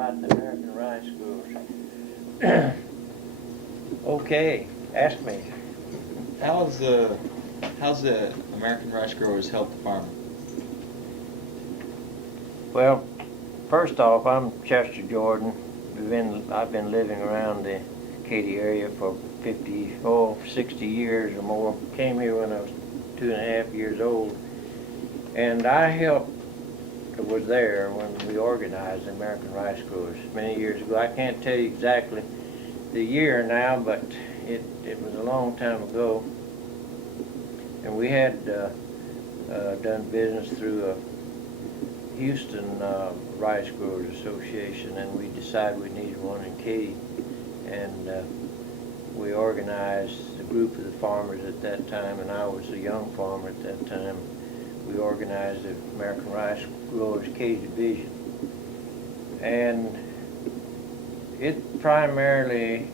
about the American rice growers. Okay, ask me. How's the American rice growers help the farmer? Well, first off, I'm Chester Jordan. I've been living around the Katy area for 60 years or more. Came here when I was 2.5 years old, and I was there when we organized the American Rice Growers many years ago. I can't tell you exactly the year now, but it was a long time ago. And we had done business through a Houston Rice Growers Association, and we decided we needed one in Katy. And we organized a group of the farmers at that time, and I was a young farmer at that time. We organized the American Rice Growers Katy Division. And it primarily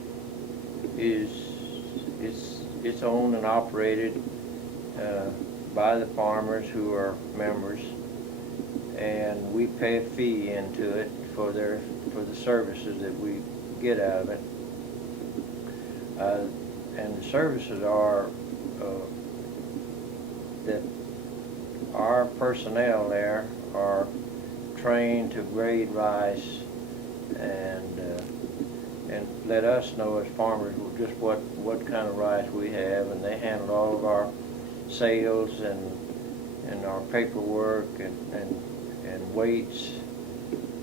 it's owned and operated by the farmers who are members, and we pay a fee into it for the services that we get out of it. And the services are that our personnel there are trained to grade rice and let us know as farmers just what kind of rice we have, and they handle all of our sales and our paperwork and weights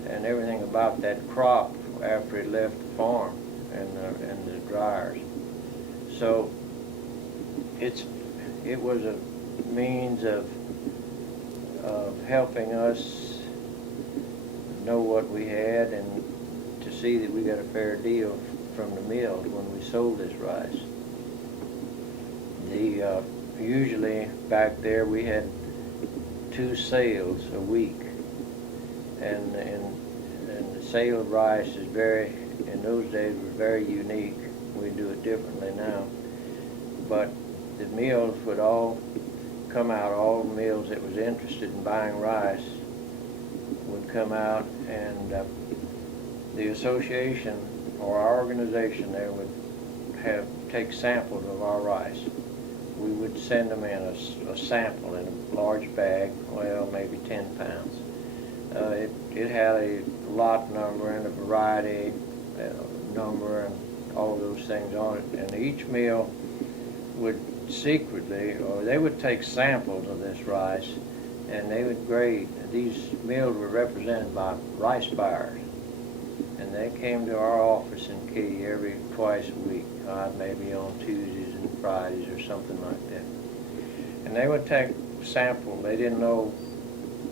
and everything about that crop after it left the farm and the dryers. So it was a means of helping us know what we had and to see that we got a fair deal from the mills when we sold this rice. Usually back there we had 2 sales a week, and the sale of rice is in those days was very unique. We do it differently now, but the mills would all come out. All the mills that was interested in buying rice would come out, and the association or our organization there would take samples of our rice. We would send them in a sample in a large bag, well, maybe 10 pounds. It had a lot number and a variety number and all those things on it. And each mill would secretly, or they would take samples of this rice and they would grade. These mills were represented by rice buyers, and they came to our office in Katy twice a week, maybe on Tuesdays and Fridays or something like that. And they would take sample. They didn't know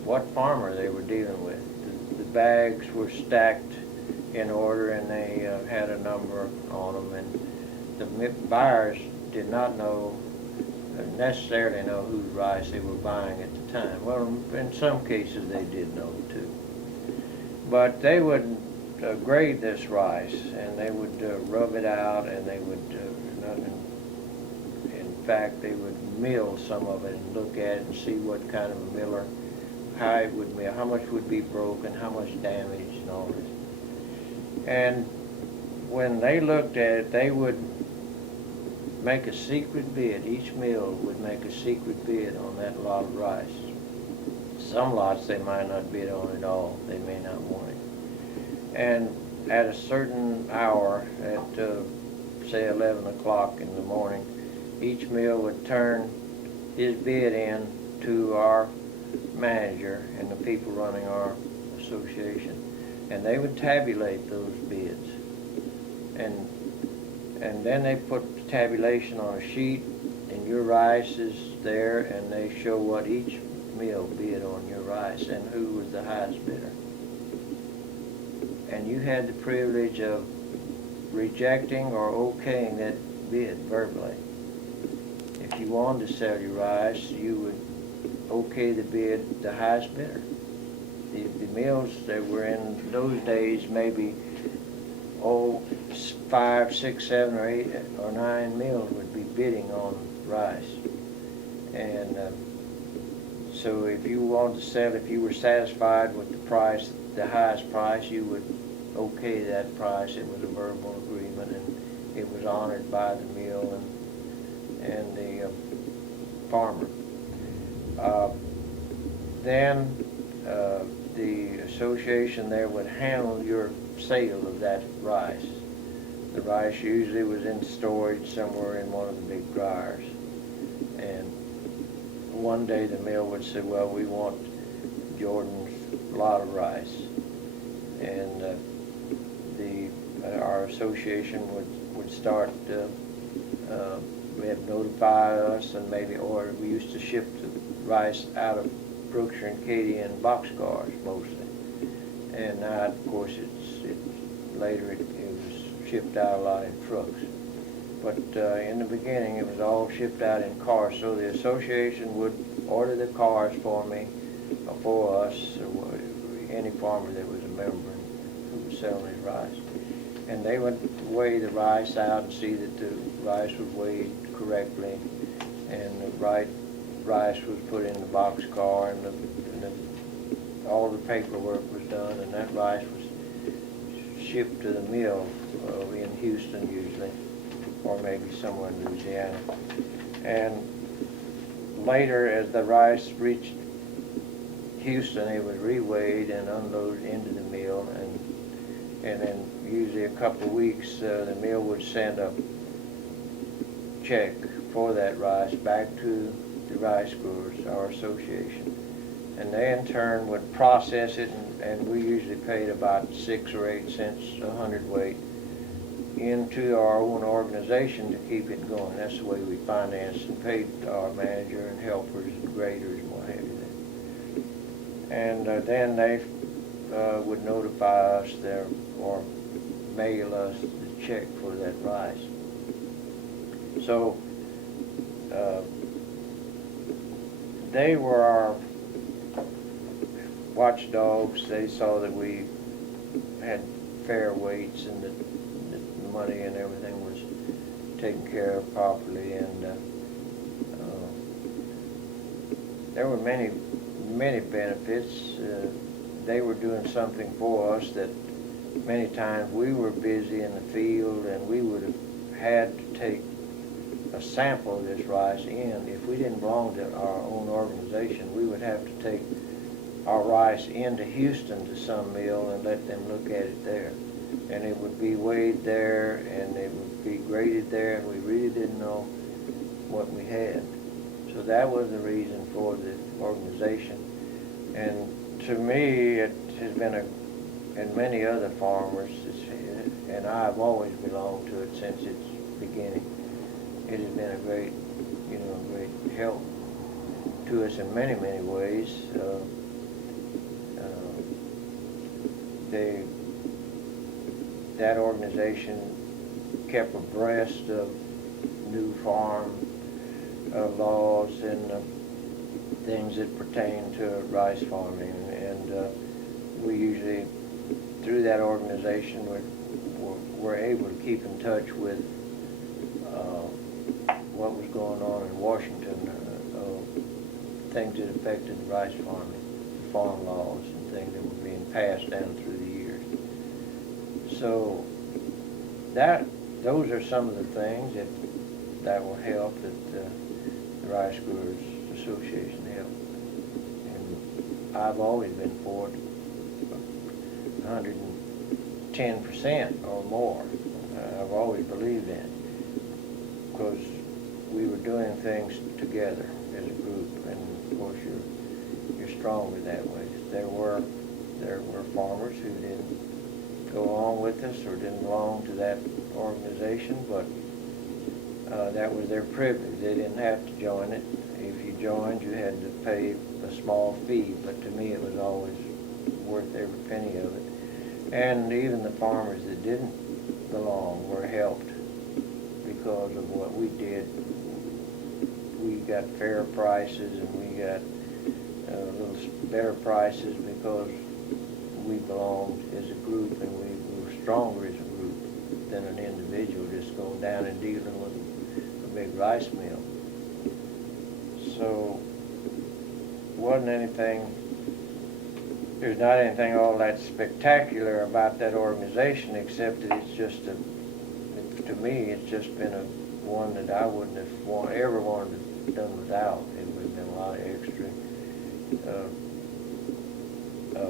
what farmer they were dealing with. The bags were stacked in order, and they had a number on them, and the buyers did not necessarily know whose rice they were buying at the time. Well, in some cases they did know too. But they would grade this rice, and they would rub it out, and they would, in fact, they would mill some of it and look at it and see what kind of a miller, how it would mill, how much would be broken, how much damage, and all this. And when they looked at it, they would make a secret bid. Each mill would make a secret bid on that lot of rice. Some lots they might not bid on at all. They may not want it. And at a certain hour, at say 11 o'clock in the morning, each mill would turn his bid in to our manager and the people running our association, and they would tabulate those bids, and then they put the tabulation on a sheet, and your rice is there, and they show what each mill bid on your rice and who was the highest bidder. And you had the privilege of rejecting or okaying that bid verbally. If you wanted to sell your rice, you would okay the bid, the highest bidder. The mills that were in those days, maybe 5, 6, 7, or 8 or 9 mills would be bidding on rice. And so if you wanted to sell, if you were satisfied with the price, the highest price, you would okay that price. It was a verbal agreement, and it was honored by the mill and the farmer. Uh, then the association there would handle your sale of that rice. The rice usually was in storage somewhere in one of the big dryers. And one day the mill would say, well, we want Jordan's lot of rice. And our association would start, they'd notify us, and maybe, or we used to ship the rice out of Brookshire and Katy in boxcars mostly. And now, of course, later it was shipped out a lot in trucks. But in the beginning, it was all shipped out in cars. So the association would order the cars for me, for us, or any farmer that was a member who was selling his rice. And they would weigh the rice out and see that the rice was weighed correctly, and the right rice was put in the boxcar, and all the paperwork was done, and that rice was shipped to the mill in Houston usually, or maybe somewhere in Louisiana. And later, as the rice reached Houston, it was reweighed and unloaded into the mill, and then usually a couple of weeks, the mill would send a check for that rice back to the rice growers, our association. And they in turn would process it, and we usually paid about 6 or 8 cents a hundredweight into our own organization to keep it going. That's the way we financed and paid our manager and helpers and graders and what have you. And then they would notify us there, or mail us the check for that rice. So they were our watchdogs. They saw that we had fair weights, and that the money and everything was taken care of properly. And there were many benefits. They were doing something for us that many times we were busy in the field, and we would have had to take a sample of this rice in. If we didn't belong to our own organization, we would have to take our rice into Houston to some mill and let them look at it there. And it would be weighed there, and it would be graded there, and we really didn't know what we had. So that was the reason for the organization. And to me, it has been and many other farmers, and I've always belonged to it since its beginning. It has been a great help to us in many ways. That organization kept abreast of new farm laws and things that pertain to rice farming, and we usually, through that organization, were able to keep in touch with what was going on in Washington, things that affected rice farming, farm laws and things that were being passed down through the years. So those are some of the things that will help, that the Rice Growers Association helped. And I've always been for it, 110% or more. I've always believed in it, because we were doing things together as a group, and of course you're stronger that way. There were farmers who didn't go along with us or didn't belong to that organization, but that was their privilege. They didn't have to join it. If you joined, you had to pay a small fee, but to me it was always worth every penny of it. And even the farmers that didn't belong were helped because of what we did. We got fair prices, and we got a little better prices because we belonged as a group, and we were stronger as a group than an individual just going down and dealing with a big rice mill. So wasn't anything there's not anything all that spectacular about that organization, except that it's just to me, it's just been one that I wouldn't have ever wanted to have done without. It would have been a lot of extra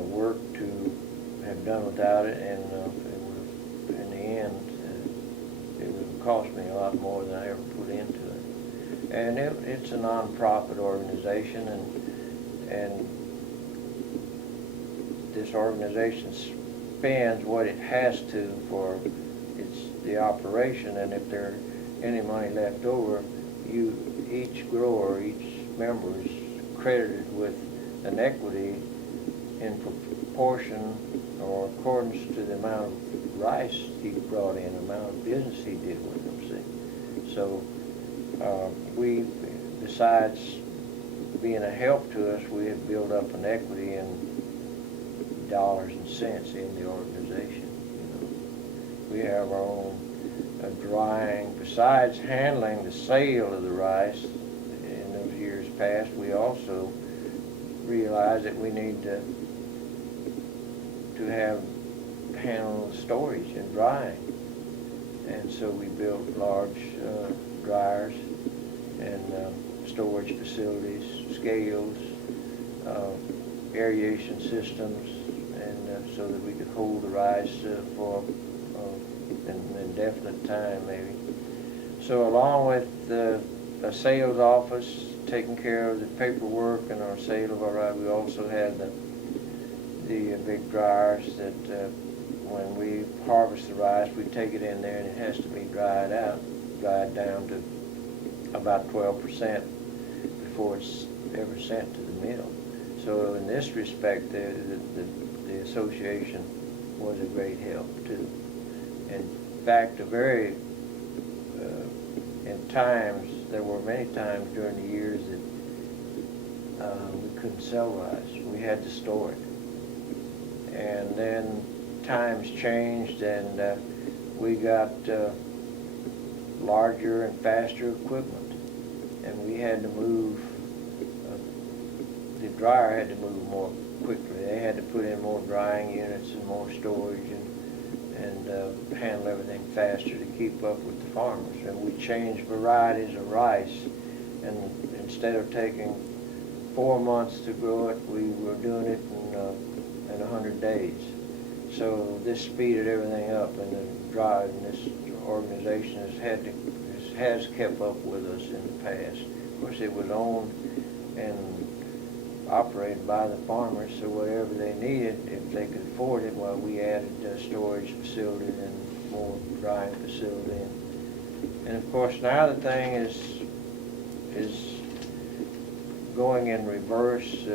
work to have done without it, and in the end, it would have cost me a lot more than I ever put into it. And it's a non-profit organization, and this organization spends what it has to for the operation, and if there's any money left over, each grower, each member is credited with an equity in proportion or accordance to the amount of rice he brought in, the amount of business he did with them, see. So we, besides being a help to us, we have built up an equity in dollars and cents in the organization. We have our own drying. Besides handling the sale of the rice in those years past, we also realized that we need to handle the storage and drying. And so we built large dryers and storage facilities, scales, aeration systems, and so that we could hold the rice for an indefinite time, maybe. So along with a sales office taking care of the paperwork and our sale of our rice, we also had the big dryers that when we harvest the rice, we take it in there and it has to be dried down to about 12% before it's ever sent to the mill. So in this respect, the association was a great help too. In fact, there were many times during the years that we couldn't sell rice. We had to store it. And then times changed, and we got larger and faster equipment, and we had to move. The dryer had to move more quickly. They had to put in more drying units and more storage and handle everything faster to keep up with the farmers. And we changed varieties of rice, and instead of taking 4 months to grow it, we were doing it in 100 days. So this speeded everything up, and this organization has kept up with us in the past. Of course, it was owned and operated by the farmers, so whatever they needed, if they could afford it, well, we added storage facilities and more drying facility. And of course, now the thing is going in reverse.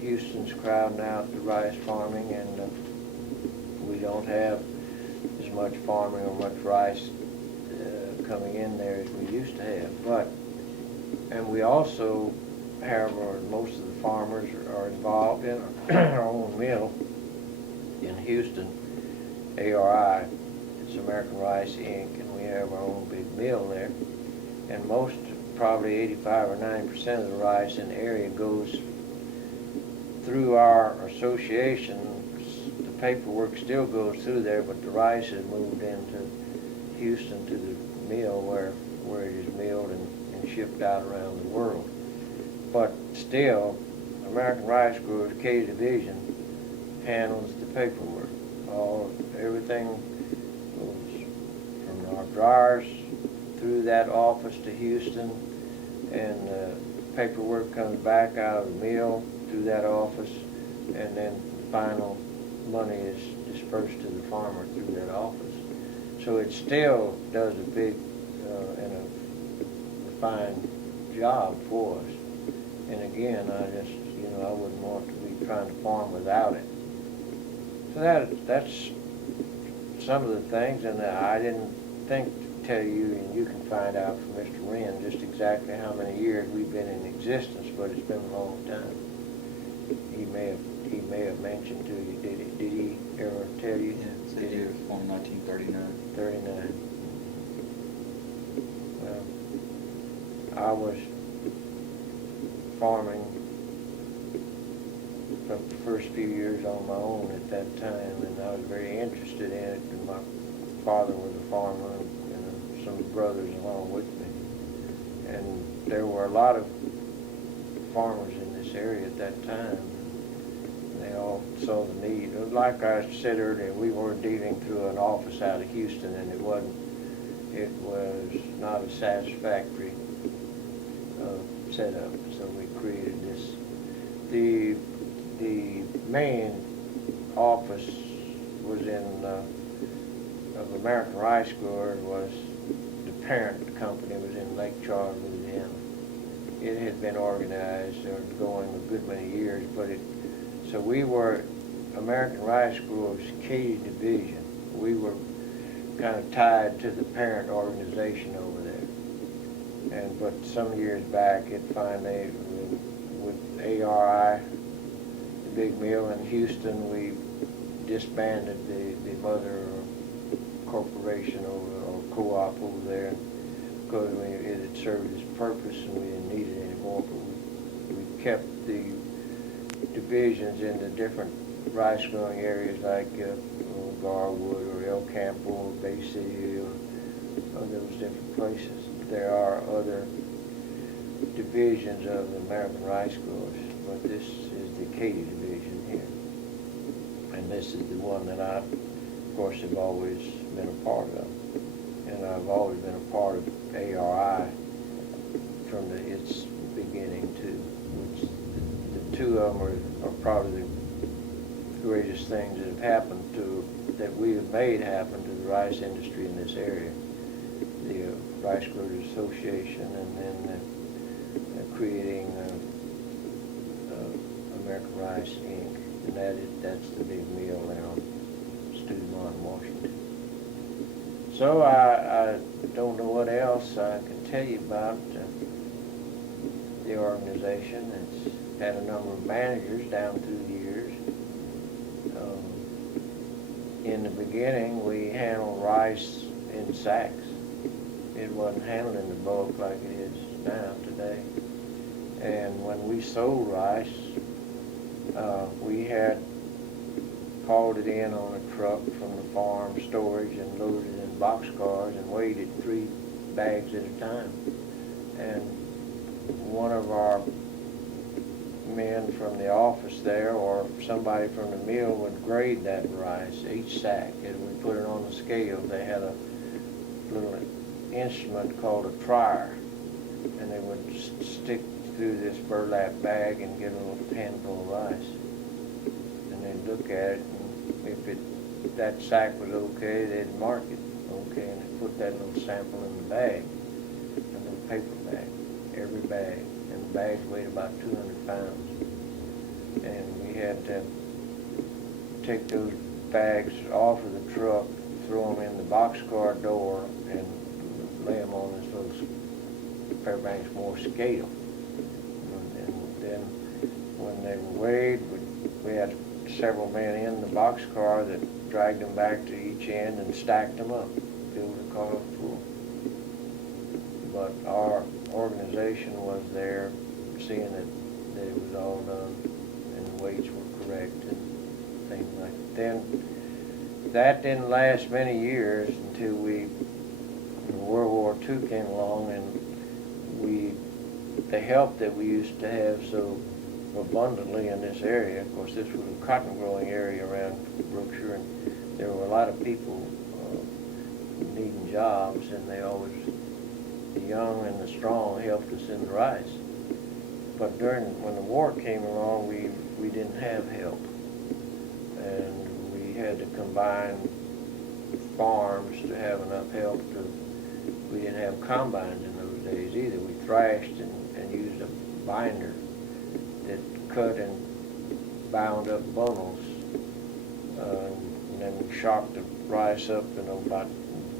Houston's crowding out the rice farming, and we don't have as much farming or much rice coming in there as we used to have. And we also have, most of the farmers are involved in our own mill in Houston, ARI. It's American Rice Inc., and we have our own big mill there. And most, probably 85 or 90% of the rice in the area goes through our association. The paperwork still goes through there, but the rice is moved into Houston to the mill where it is milled and shipped out around the world. But still, American Rice Growers Katy Division handles the paperwork. Everything goes from our dryers through that office to Houston, and paperwork comes back out of the mill through that office, and then the final money is dispersed to the farmer through that office. So it still does a big and a fine job for us. And again, I wouldn't want to be trying to farm without it. So that's some of the things, and I didn't think to tell you, and you can find out from Mr. Wren just exactly how many years we've been in existence, but it's been a long time. He may have mentioned to you, did he ever tell you? Yeah, they did formed 1939. 39. Well, I was farming the first few years on my own at that time, and I was very interested in it. And my father was a farmer, and some brothers along with me. And there were a lot of farmers in this area at that time. They all saw the need. Like I said earlier, we were dealing through an office out of Houston, and it was not a satisfactory setup. So we created this. The main office was of American Rice Growers. Was the parent company was in Lake Charles, Louisiana. It had been organized or going a good many years, so we were American Rice Growers Katy division. We were kind of tied to the parent organization over there. But some years back, it finally, with ARI, the big mill in Houston, we disbanded the mother corporation or co-op over there because it had served its purpose and we didn't need it anymore. But we kept the divisions in the different rice growing areas like Garwood or El Campo or Bay City or those different places. There are other divisions of the American Rice Growers, but this is the Katy division here. And this is the one that I, of course, have always been a part of. And I've always been a part of ARI from its beginning too, which the two of them are probably the greatest things that have happened that we have made happen to the rice industry in this area. The Rice Growers Association, and then creating American Rice Inc. And that's the big mill now in Steubenville, Washington. So I don't know what else I can tell you about the organization. It's had a number of managers down through the years. In the beginning, we handled rice in sacks. It wasn't handled in the bulk like it is now today. And when we sold rice, we had hauled it in on a truck from the farm storage and loaded it in boxcars and weighed it 3 bags at a time. And one of our men from the office there or somebody from the mill would grade that rice, each sack, and we put it on the scale. They had a little instrument called a trier, and they would stick through this burlap bag and get a little handful of rice. And they'd look at it, and if that sack was okay, they'd mark it okay, and they'd put that little sample in the bag, a little paper bag, every bag. And the bags weighed about 200 pounds. And we had to take those bags off of the truck, throw them in the boxcar door, and lay them on this little Fairbanks Moore scale. And then when they were weighed, we had several men in the boxcar that dragged them back to each end and stacked them up, filled the car full. But our organization was there seeing that it was all done and the weights were correct and things like that. Then that didn't last many years until World War II came along, and the help that we used to have so abundantly in this area. Of course, this was a cotton growing area around Brookshire, and there were a lot of people needing jobs, and the young and the strong helped us in the rice. But when the war came along, we didn't have help, and we had to combine farms to have enough help. We didn't have combines in those days either. We thrashed and used a binder that cut and bound up bundles, and then we shocked the rice up in about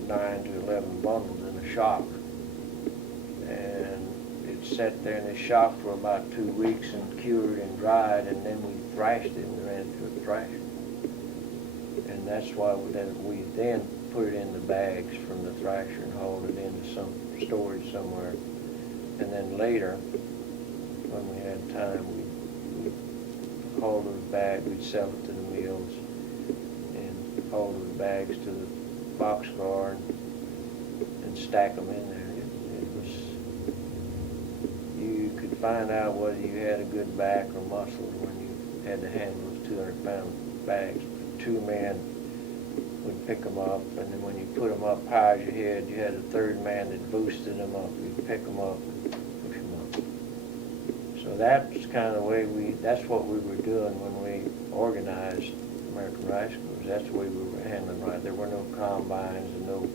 9 to 11 bundles in a shock. And it sat there in the shock for about 2 weeks and cured and dried, and then we thrashed it and ran it to a thrasher. And that's why we then put it in the bags from the thrasher and hauled it into some storage somewhere. And then later, when we had time, we haul those bags, we'd sell it to the mills and haul those bags to the boxcar and stack them in there. It was, you could find out whether you had a good back or muscle when you had to handle those 200-pound bags. Two men would pick them up, and then when you put them up high as your head, you had a third man that boosted them up. You'd pick them up and push them up. So that's kind of the way that's what we were doing when we organized American Rice Growers. That's the way we were handling rice. There were no combines and no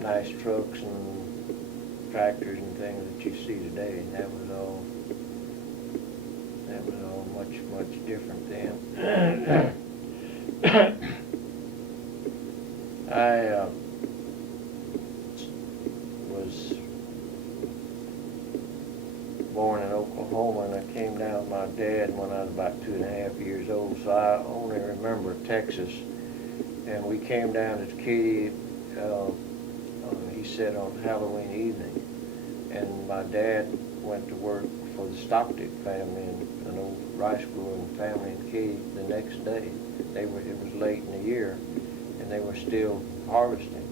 nice trucks and tractors and things that you see today. And that was all much, much different then. I was born in Oklahoma, and I came down with my dad when I was about 2.5 years old, so I only remember Texas. And we came down to Katy, he said, on Halloween evening, and my dad went to work for the Stockton family, an old rice growing family in Katy, the next day. It was late in the year, and they were still harvesting.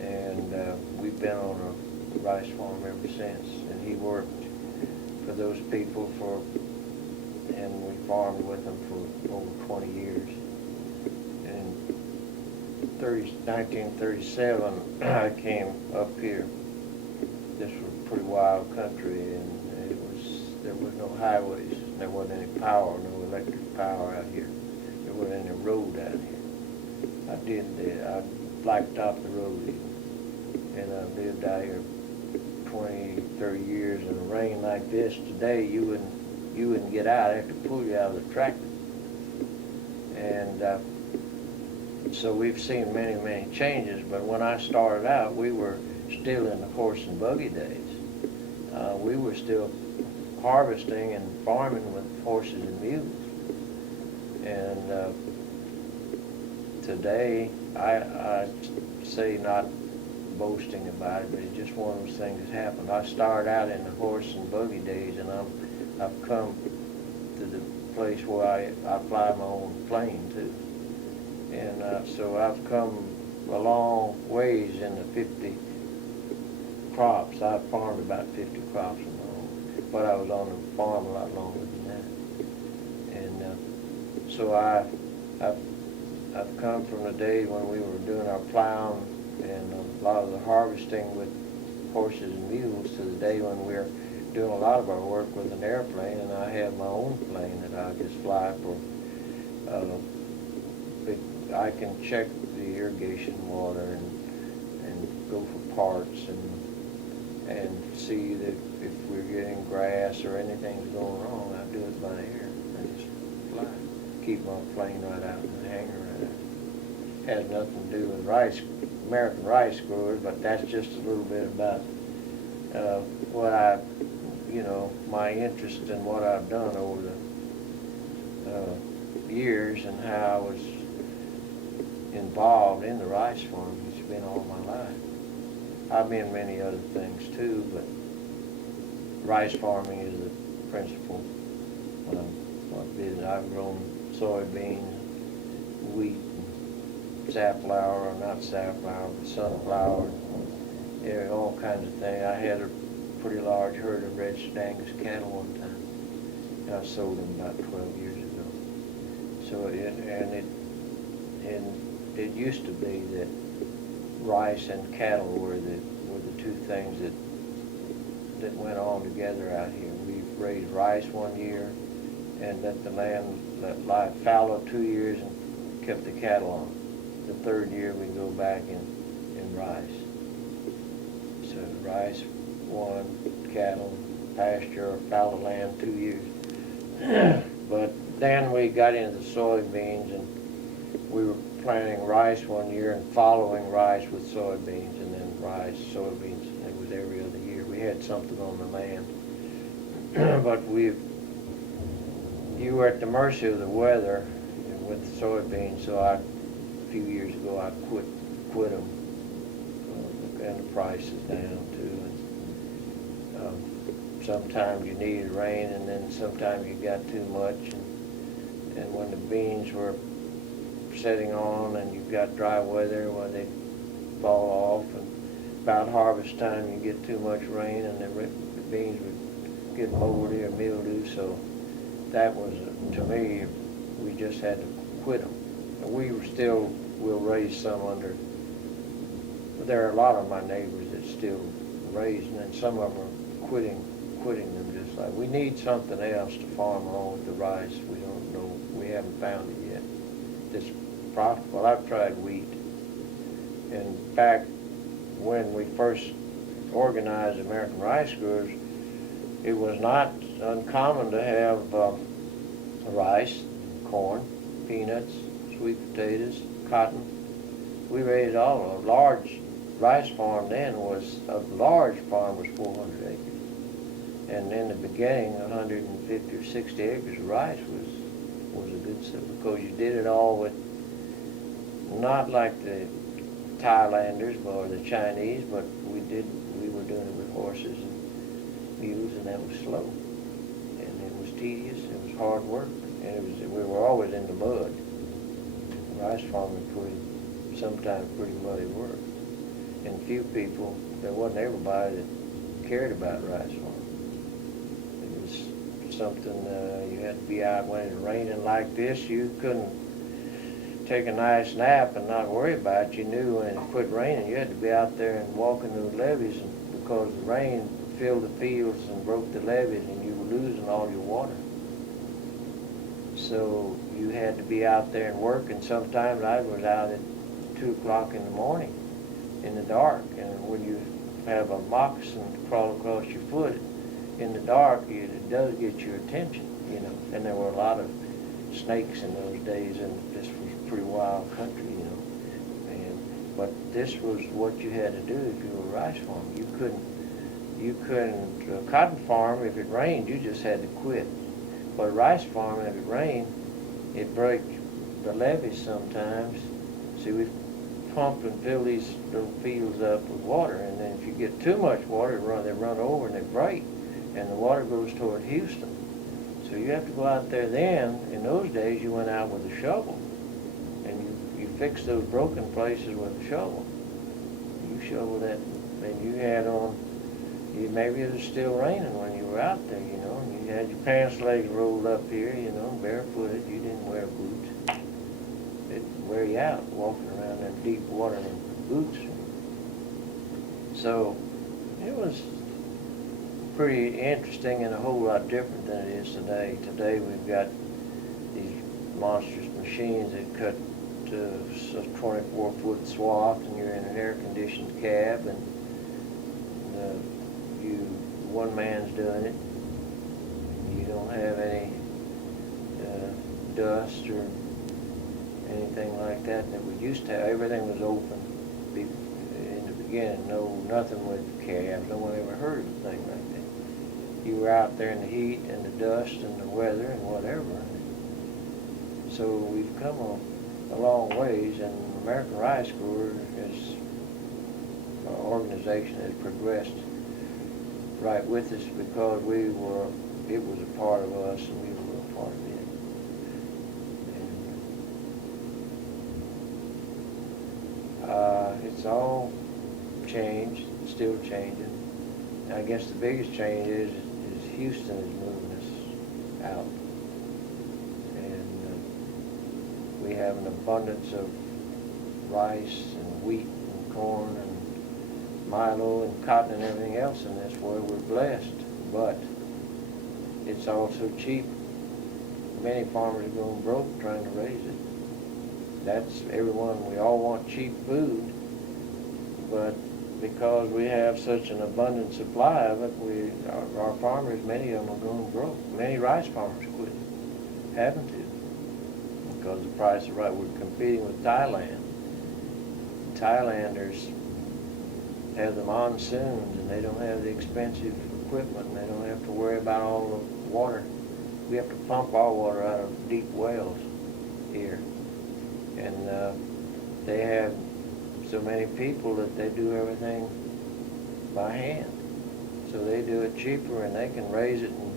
And we've been on a rice farm ever since. And he worked for those people and we farmed with them for over 20 years. And 1937, I came up here. This was pretty wild country, and there was no highways. There wasn't any power, no electric power out here. There wasn't any road out here. I blacked out the road even. And I lived out here 20, 30 years in the rain like this. Today, you wouldn't get out. I'd have to pull you out of the tractor. And so we've seen many, many changes, but when I started out, we were still in the horse and buggy days. We were still harvesting and farming with horses and mules. And today, I say, not boasting about it, but it's just one of those things that happened. I started out in the horse and buggy days, and I've come to the place where I fly my own plane too. And so I've come a long ways in the 50 crops. I farmed about 50 crops of my own, but I was on the farm a lot longer than that. And so I've come from the days when we were doing our plowing and a lot of the harvesting with horses and mules to the day when we're doing a lot of our work with an airplane, and I have my own plane that I just fly for. I can check the irrigation water and go for parts and see that if we're getting grass or anything's going wrong. I do it by air. I just fly. Keep my plane right out in the hangar right out. Has nothing to do with American Rice Growers, but that's just a little bit about what my interest in what I've done over the years and how I was involved in the rice farm. It's been all my life. I've been many other things too, but rice farming is the principal business. I've grown soybeans, wheat, safflower, or not safflower, but sunflower, all kinds of things. I had a pretty large herd of red Angus cattle one time. And I sold them about 12 years ago. So it used to be that rice and cattle were the two things that went on together out here. We raised rice one year and let the land lie fallow 2 years and kept the cattle on. The third year we go back in rice. So rice 1, cattle, pasture, or fallow land 2 years. But then we got into the soybeans, and we were planting rice one year and following rice with soybeans, and then rice, soybeans. It was every other year. We had something on the land. But you were at the mercy of the weather with soybeans, so a few years ago I quit them, and the price is down too. And sometimes you needed rain, and then sometimes you got too much. And when the beans were setting on and you've got dry weather, well, they fall off. And about harvest time, you get too much rain, and the beans would get moldy or mildew. So that was, to me, we just had to quit them. And we were still will raise some under. There are a lot of my neighbors that still raise, and then some of them are quitting them. Just like we need something else to farm along with the rice. We don't know. We haven't found it yet. That's profitable. Well, I've tried wheat. In fact, when we first organized American Rice Growers, it was not uncommon to have rice, corn, peanuts, sweet potatoes, cotton. We raised all. A large rice farm then was, a large farm was 400 acres. And in the beginning, 150 or 60 acres of rice was a good stuff, because you did it all with, not like the Thailanders or the Chinese, but we were doing it with horses and mules, and that was slow. And it was tedious, it was hard work, and we were always in the mud. Rice farming sometimes pretty muddy work. And few people, there wasn't everybody that cared about rice farming. It was something you had to be out when it was raining like this. You couldn't take a nice nap and not worry about it. You knew when it quit raining, you had to be out there and walking those levees, and because the rain filled the fields and broke the levees, and you were losing all your water. So you had to be out there and work, and sometimes I was out at 2 o'clock in the morning in the dark, and when you have a moccasin crawl across your foot in the dark, it does get your attention, you know. And there were a lot of snakes in those days, and this was pretty wild country, you know. But this was what you had to do if you were a rice farmer. You couldn't cotton farm. If it rained, you just had to quit. But a rice farm, if it rained, it break the levees sometimes. See, we pump and fill these little fields up with water, and then if you get too much water, they run over and they break, and the water goes toward Houston. So you have to go out there then. In those days, you went out with a shovel, and you fixed those broken places with a shovel. You shoveled that, and you had on, maybe it was still raining when you were out there, you know, and you had your pants legs rolled up here, you know, barefooted. You didn't wear boots. It'd wear you out walking around in deep water in boots. So it was pretty interesting and a whole lot different than it is today. Today we've got these monstrous machines that cut a 24-foot swath, and you're in an air-conditioned cab, and one man's doing it. You don't have any dust or anything like that we used to have. Everything was open in the beginning. Nothing with cabs. No one ever heard of a thing like that. You were out there in the heat and the dust and the weather and whatever. So we've come a long ways, and American Rice Growers, our organization, has progressed right with us, because it was a part of us, and we were a part of it. And it's all changed, still changing. I guess the biggest change is Houston is moving us out, and we have an abundance of rice and wheat and corn and milo and cotton and everything else in this world. We're blessed, but it's also cheap. Many farmers are going broke trying to raise it. That's everyone. We all want cheap food, but because we have such an abundant supply of it, our farmers, many of them are going broke. Many rice farmers quit, having to, because the price of rice. We're competing with Thailand. Thailanders have the monsoons, and they don't have the expensive equipment, and they don't have to worry about all the water. We have to pump our water out of deep wells here, and they have so many people that they do everything by hand. So they do it cheaper, and they can raise it and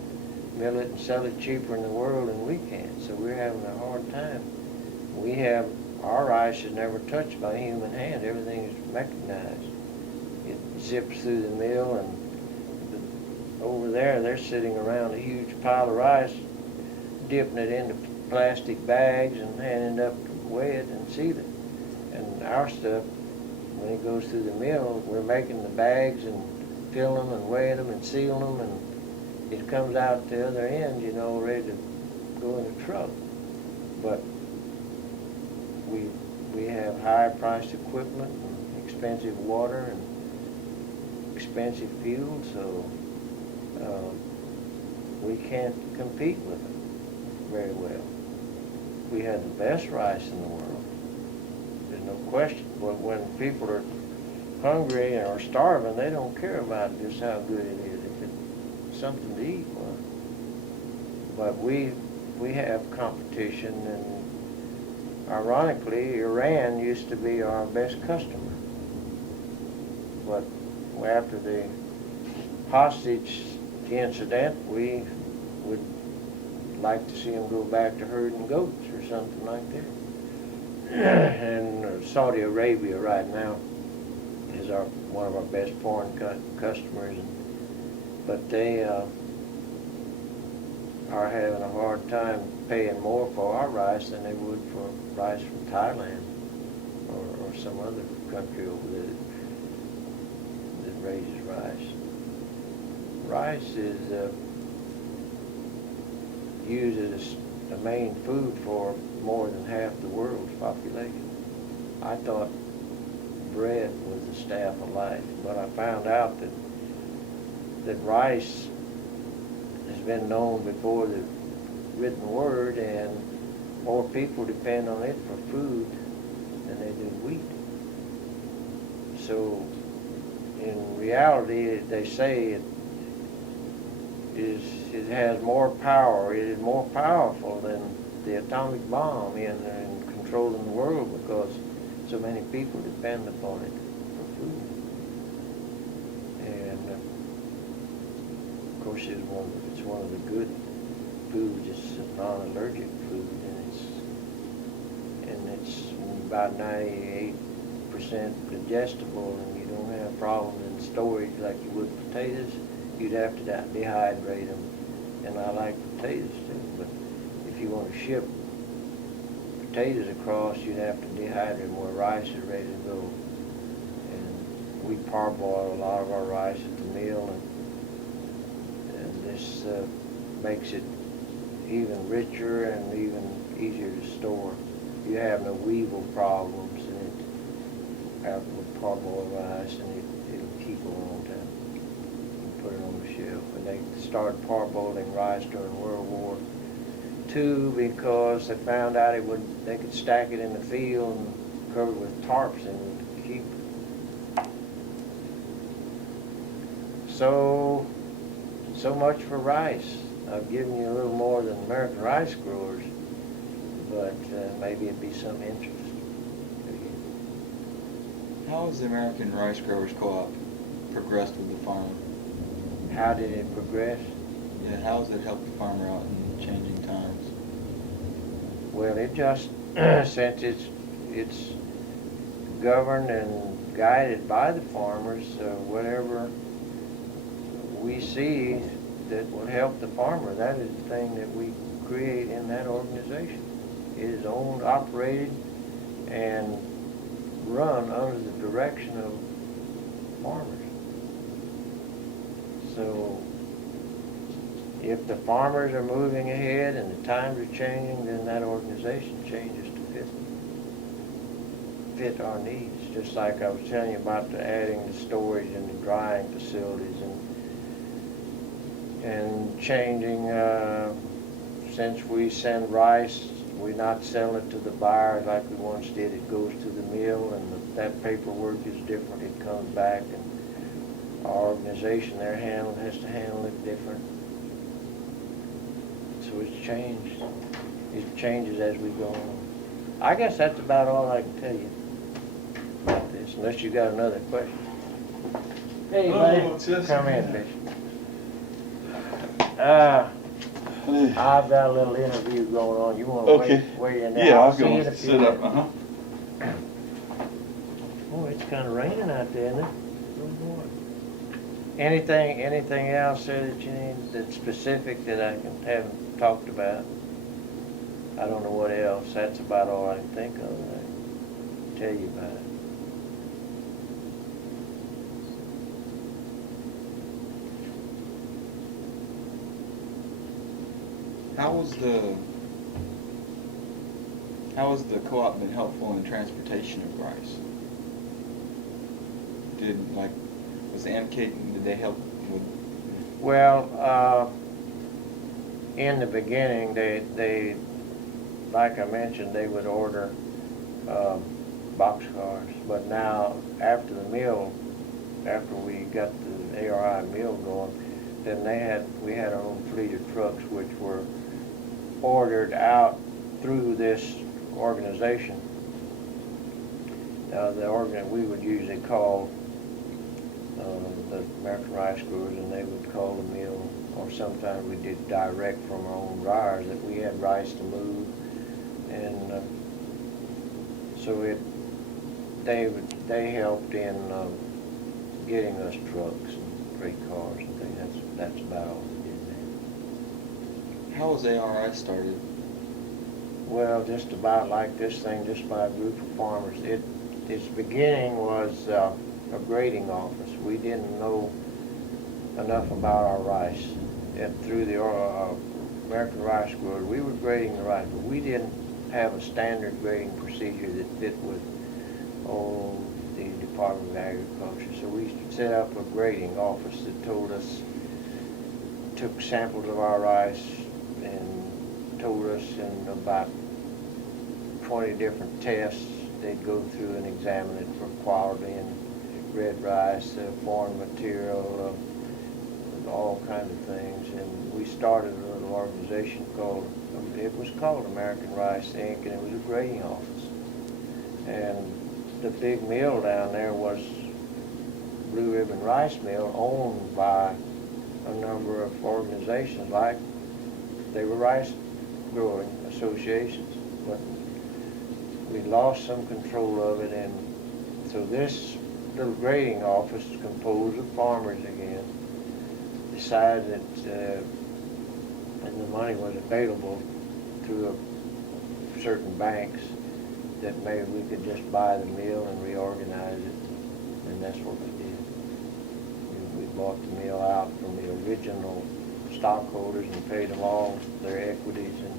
mill it and sell it cheaper in the world than we can. So we're having a hard time. Our rice is never touched by human hand. Everything is mechanized. It zips through the mill, and over there they're sitting around a huge pile of rice, dipping it into plastic bags and handing it up to weigh it and seal it. And our stuff, when it goes through the mill, we're making the bags and filling them and weighing them and sealing them, and it comes out the other end, ready to go in a truck. But we have high-priced equipment and expensive water and expensive fuel, so we can't compete with them very well. We have the best rice in the world. There's no question. But when people are hungry or starving, they don't care about just how good it is. If it's something to eat, well. But we have competition, and ironically, Iran used to be our best customer. But after the hostage incident, we would like to see them go back to herding goats or something like that. And Saudi Arabia right now is one of our best foreign customers, but they are having a hard time paying more for our rice than they would for rice from Thailand or some other country over there that raises rice. Rice is used as the main food for more than half the world's population. I thought bread was the staff of life, but I found out that rice has been known before the written word, and more people depend on it for food than they do wheat. So in reality, they say it has more power. It is more powerful than the atomic bomb in controlling the world, because so many people depend upon it for food. And of course, it's one of the good foods. It's a non-allergic food, and it's about 98% digestible, and you don't have problems in storage like you would potatoes. You'd have to dehydrate them, and I like potatoes too. But if you want to ship potatoes across, you'd have to dehydrate them where rice is ready to go. And we parboil a lot of our rice at the mill, and this makes it even richer and even easier to store. You have no weevil problems in it out with parboiled rice, and it'll keep a long time. Put it on the shelf. And they started parboiling rice during World War II because they found out they could stack it in the field and cover it with tarps and it would keep it. So much for rice. I've given you a little more than American rice growers, but maybe it'd be some interest to you. How has the American Rice Growers Co-op progressed with the farmer? How did it progress? Yeah, how has it helped the farmer out in changing times? Well, it just, since it's governed and guided by the farmers, whatever we see that will help the farmer, that is the thing that we create in that organization. It is owned, operated, and run under the direction of farmers. So if the farmers are moving ahead and the times are changing, then that organization changes to fit our needs. Just like I was telling you about adding the storage and the drying facilities and changing. Since we send rice, we're not selling it to the buyer like we once did. It goes to the mill, and that paperwork is different. It comes back, and our organization there has to handle it different. So it's changed. It changes as we go on. I guess that's about all I can tell you about this, unless you got another question. Hey, Oh, buddy, Chester. come in, Bishop. I've got a little interview going on. You wanna Okay. wait where you're now? Yeah, I'll I'll see you in go a few sit up. minutes. Oh, it's kinda raining out there, isn't it? Anything else there that you need, that's specific that I haven't talked about? I don't know what else. That's about all I can think of that I can tell you about it. How has the co-op been helpful in the transportation of rice? Did they help with? Well, in the beginning, they, like I mentioned, they would order boxcars. But now, after we got the ARI mill going, then we had our own fleet of trucks which were ordered out through this organization. We would usually call the American Rice Growers, and they would call the mill, or sometimes we did direct from our own dryers that we had rice to move, and so they helped in getting us trucks and freight cars and things. That's about all we did there. How was ARI started? Well, just about like this thing, just by a group of farmers. Its beginning was a grading office. We didn't know enough about our rice. And through the American Rice Growers, we were grading the rice, but we didn't have a standard grading procedure that fit with the Department of Agriculture. So we set up a grading office that took samples of our rice and told us in about 20 different tests they'd go through and examine it for quality and red rice, foreign material, all kinds of things. And we started a little organization it was called American Rice Inc., and it was a grading office. And the big mill down there was Blue Ribbon Rice Mill, owned by a number of organizations, like they were rice growing associations, but we lost some control of it, and so this little grading office, composed of farmers again, decided that and the money was available through certain banks, that maybe we could just buy the mill and reorganize it, and that's what we did. We bought the mill out from the original stockholders and paid them all their equities, and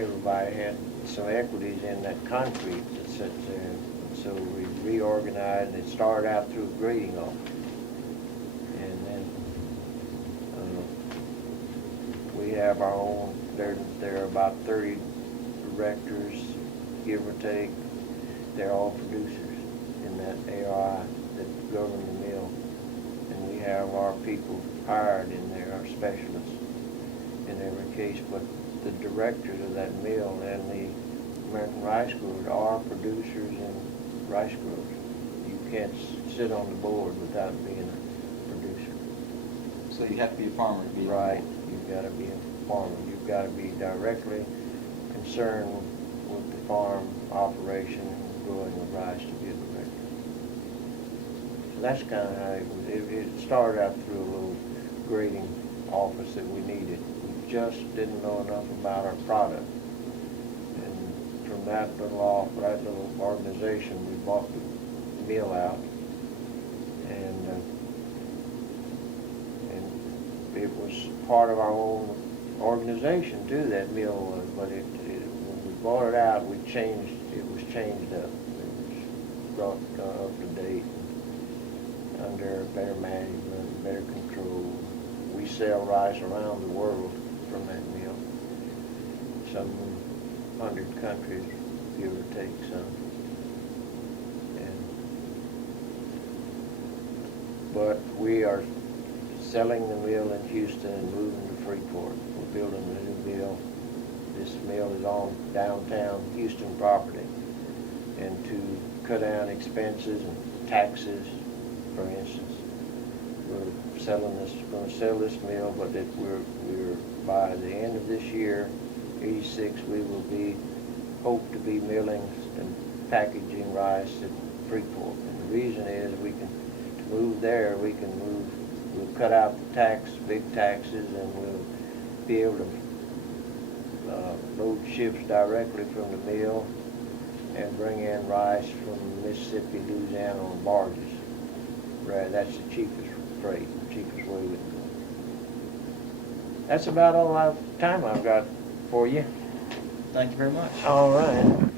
everybody had some equities in that concrete that sits there. And so we reorganized, and it started out through a grading office. And then we have our own, there are about 30 directors, give or take. They're all producers in that ARI that govern the mill. And we have our people hired in there, our specialists in every case. But the directors of that mill and the American Rice Growers are producers and rice growers. You can't sit on the board without being a producer. So you have to be a farmer to be right. You've got to be a farmer. You've got to be directly concerned with the farm operation and growing of rice to be a director. So that's kind of how it started out through a little grading office that we needed. We just didn't know enough about our product. And from that little organization, we bought the mill out, and it was part of our own organization too, that mill was. But when we bought it out, it was changed up. It was brought up to date, under better management, better control. We sell rice around the world from that mill. Some 100 countries, give or take some. But we are selling the mill in Houston and moving to Freeport. We're building a new mill. This mill is on downtown Houston property. And to cut down expenses and taxes, for instance, we're selling this, gonna sell this mill, but that we're by the end of this year, 86, we will hope to be milling and packaging rice at Freeport. And the reason is to move there, we'll cut out the big taxes, and we'll be able to load ships directly from the mill and bring in rice from Mississippi, Louisiana on barges. Right, that's the cheapest freight, cheapest way we can go. That's about all time I've got for you. Thank you very much. All right.